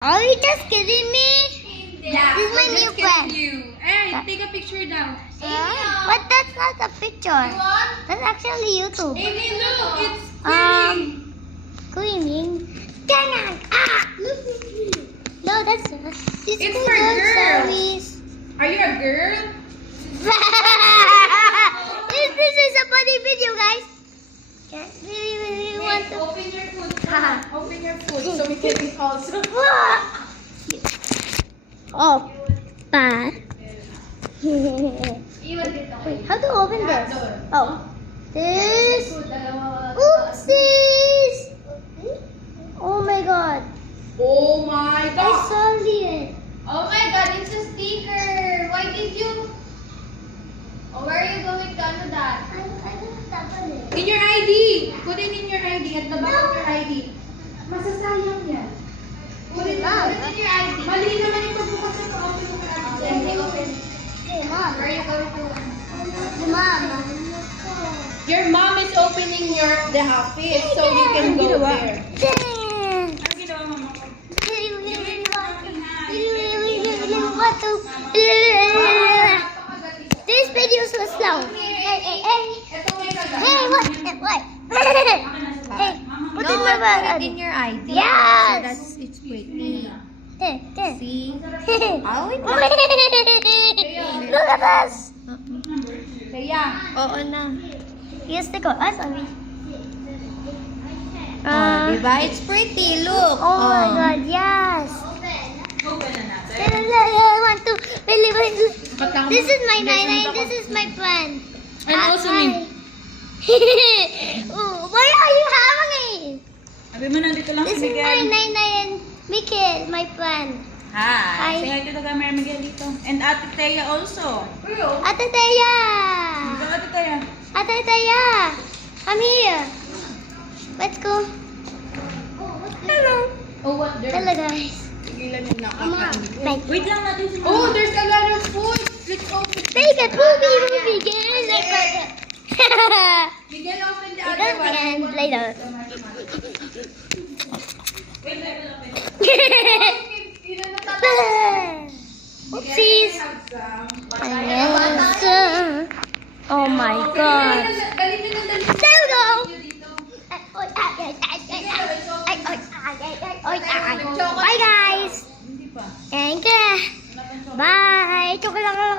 Are you just kidding me? Yeah, This is my new friend. You. Hey, take a picture now. But that's not a picture. That's actually YouTube. Amy, look, it's screaming. Screaming. Ganang! Ah! No, that's not. It's for girls. Sorry. Are you a girl? This is a funny video, guys. We want to. Open your food. Open your food so we can eat also. Oh, bad. Wait, how to open this? Oh, this. Oopsies! Oh my god. Oh my I god. saw it. Oh my god, it's a sticker! Why did you... Oh, where are you going to ano that? I don't tap on it. In your ID. Put it in your ID at the back of your ID. Masasayang yan. Put it Mom. Put in your ID. Mali naman ito bukas na pa-open mo kaya. Okay, open. Hey, Mom. Where are you going to... Mom. Your mom is opening the office so you can go there. Dang. Ano ginawa mama ko? Really want to. This video is so slow. Hey, Ito may kagat. what? Hey, put in my bag. in your ID. Yes. It's pretty. See? Oh, wait. Look at this. Kaya. Oo na. Here's the code. Ah, sorry. Diba? It's pretty. Look. Oh my god, yes. Open na natin. One, two. Wait. Ba't ako- This is my nine. This is my friend. And also me. Oh, why are you hanging? Sabi mo nandito lang This si is my Miguel. nine and Mickey, my friend. Hi. Hi. Say hi to the camera, Miguel dito. And Ate Thea also. Ate Teya. Ito, Ate Thea. Ate Teya. Come here. Let's go. Hello. Oh, what? Hello, guys. Tigilan yung Like, Wait lang natin si Oh, there's a lot of food. Let's open. take a movie. Get it like that. Miguel, open the We're other gonna one. end later. Wait, let me open. Oopsies. Oh my god. Dali. There we go. Bye guys. Hindi pa. Thank you. Bye. Chocolate.